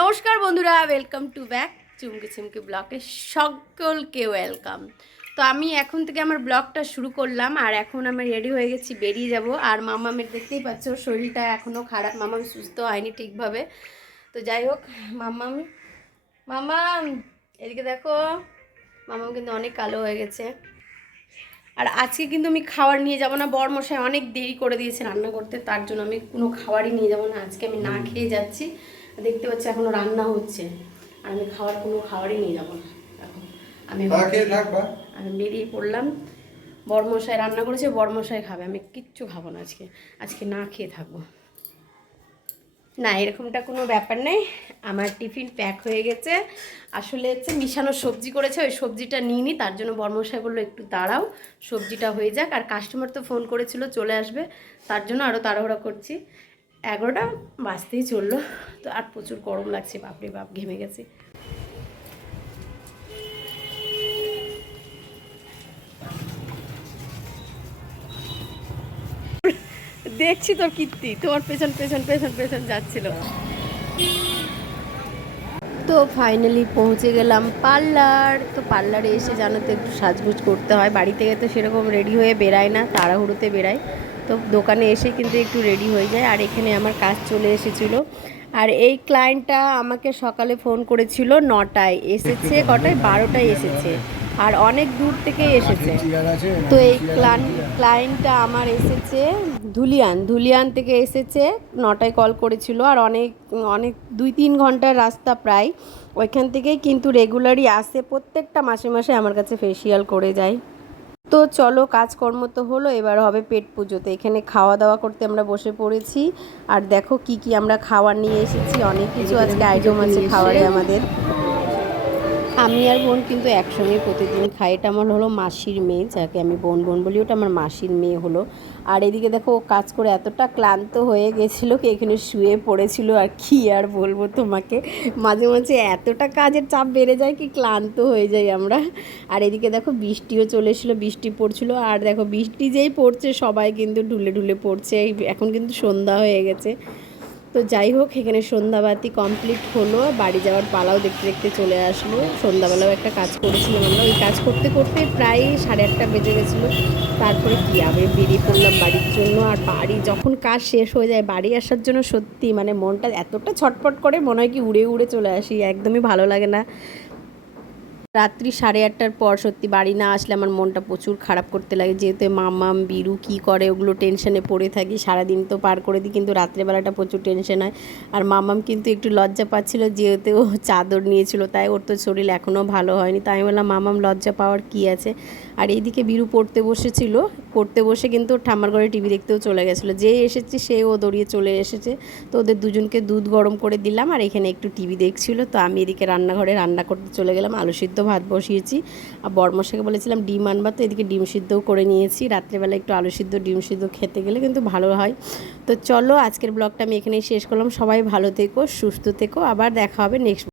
নমস্কার বন্ধুরা, welcome to back চুমকি চিমকি ব্লগে সকলকে ওয়েলকাম। তো আমি এখন থেকে আমার ব্লগটা শুরু করলাম আর এখন আমি রেডি হয়ে গেছি, বেরিয়ে যাব। আর মামামের দেখতেই পাচ্ছ শরীরটা এখনও খারাপ, মামাম সুস্থ হয়নি ঠিকভাবে। তো যাই হোক, মামাম মামাম এদিকে দেখো, মামাম কিন্তু অনেক কালো হয়ে গেছে। আর আজকে কিন্তু আমি খাবার নিয়ে যাব না, বরমশাই অনেক দেরি করে দিয়েছে রান্না করতে, তার জন্য আমি কোনো খাবারই নিয়ে যাব না। আজকে আমি না খেয়ে যাচ্ছি, দেখতে পাচ্ছি এখনো রান্না হচ্ছে, আর আমি কোনো খাবারই নিয়ে যাব না। এখন আমি বেরিয়ে পড়লাম। বরমশাই রান্না করেছে, বরমশাই খাবে, আমি কিচ্ছু খাবো না আজকে। আজকে না খেয়ে থাকবো না, এরকমটা কোনো ব্যাপার নেই। আমার টিফিন প্যাক হয়ে গেছে। আসলে হচ্ছে মিশানো সবজি করেছে, ওই সবজিটা নিইনি, তার জন্য বর্মশাই বললো একটু দাঁড়াও, সবজিটা হয়ে যাক। আর কাস্টমার তো ফোন করেছিল চলে আসবে, তার জন্য আরও তাড়াহুড়া করছি। 11টা বাজতেই চললো। তো আর প্রচুর গরম লাগছে, বাপরে বাপ, ঘেমে গেছে। দেখছি তোর কীর্তি, তোমার পেছন পেছন পেছন পেছন যাচ্ছিল। তো ফাইনালি পৌঁছে গেলাম পার্লার। তো পার্লারে এসে জানো তো একটু সাজগোজ করতে হয়, বাড়ি থেকে তো সেরকম রেডি হয়ে বেরায় না, তাড়াহুড়োতে বেরায়। তো দোকানে এসে কিন্তু একটু রেডি হয়ে যায়। আর এখানে আমার কাজ চলে এসেছিলো। আর এই ক্লায়েন্টটা আমাকে সকালে ফোন করেছিল 9টায়, এসেছে কটায়, 12টায় এসেছে, আর অনেক দূর থেকে এসেছে। তো এই ক্লায়েন্টটা আমার এসেছে ধুলিয়ান থেকে এসেছে, 9টায় কল করেছিল। আর অনেক অনেক 2-3 ঘন্টার রাস্তা প্রায়, ওইখান থেকেই কিন্তু রেগুলারই আসে, প্রত্যেকটা মাসে মাসে আমার কাছে ফেসিয়াল করে যায়। তো চলো, কাজকর্ম তো হলো, এবার হবে পেট পুজোতে। এখানে খাওয়া দাওয়া করতে আমরা বসে পড়েছি। আর দেখো কি কি আমরা খাবার নিয়ে এসেছি, অনেক কিছু আজকে আইটেম আছে খাবারে আমাদের। আমি আর বোন কিন্তু একসঙ্গে প্রতিদিন খাই। এটা আমার হলো মাসির মেয়ে, যাকে আমি বোন বোন বলি, ওটা আমার মাসির মেয়ে হলো। আর এদিকে দেখো, ও কাজ করে এতটা ক্লান্ত হয়ে গেছিলো কি এখানে শুয়ে পড়েছিল। আর কি আর বলবো তোমাকে, মাঝে মাঝে এতটা কাজের চাপ বেড়ে যায় কি ক্লান্ত হয়ে যাই আমরা। আর এদিকে দেখো বৃষ্টিও চলে এসেছিলো, বৃষ্টি পড়ছিলো। আর দেখো বৃষ্টি যেই পড়ছে সবাই কিন্তু ঢুলে ঢুলে পড়ছে। এখন কিন্তু সন্ধ্যা হয়ে গেছে। তো যাই হোক, এখানে সন্ধ্যাবাতি কমপ্লিট হলো, বাড়ি যাওয়ার পালাও দেখতে দেখতে চলে আসলো। সন্ধ্যাবেলাও একটা কাজ করেছিলাম আমরা, ওই কাজ করতে করতে প্রায় 8:30 বেজে গেছিলো। তারপরে কি আবার বেরিয়ে পড়লাম বাড়ির জন্য। আর বাড়ি যখন কাজ শেষ হয়ে যায়, বাড়ি আসার জন্য সত্যি মানে মনটা এতটা ছটফট করে, মনে হয় কি উড়ে উড়ে চলে আসি, একদমই ভালো লাগে না। রাত্রি 8:30টার পর সত্যি বাড়ি না আসলে আমার মনটা প্রচুর খারাপ করতে লাগে, যেহেতু মামাম বিরু কী করে ওগুলো টেনশনে পড়ে থাকি। সারাদিন তো পার করে দিই, কিন্তু রাত্রেবেলাটা প্রচুর টেনশন হয়। আর মামাম কিন্তু একটু লজ্জা পাচ্ছিল, যেহেতু ও চাদর নিয়েছিল, তাই ওর তো শরীর এখনও ভালো হয়নি। তাই আমি বললাম মামাম লজ্জা পাওয়ার কী আছে। আর এইদিকে বিরু পড়তে বসেছিল, পড়তে বসে কিন্তু ওর ঠাম্মার ঘরে টিভি দেখতেও চলে গেছিলো। যে এসেছে সে ও দৌড়িয়ে চলে এসেছে। তো ওদের দুজনকে দুধ গরম করে দিলাম, আর এখানে একটু টিভি দেখছিল। তো আমি এদিকে রান্নাঘরে রান্না করতে চলে গেলাম, আলু সিদ্ধ ভাত বসিয়েছি। আর বরমশাইকে বলেছিলাম ডিম আনবা, তো এদিকে ডিম সিদ্ধও করে নিয়েছি। রাত্রেবেলা একটু আলু সিদ্ধ ডিম সিদ্ধ খেতে গেলে কিন্তু ভালো হয়। তো চলো, আজকের ব্লগটা আমি এখানেই শেষ করলাম। সবাই ভালো থেকো, সুস্থ থেকো, আবার দেখা হবে নেক্সট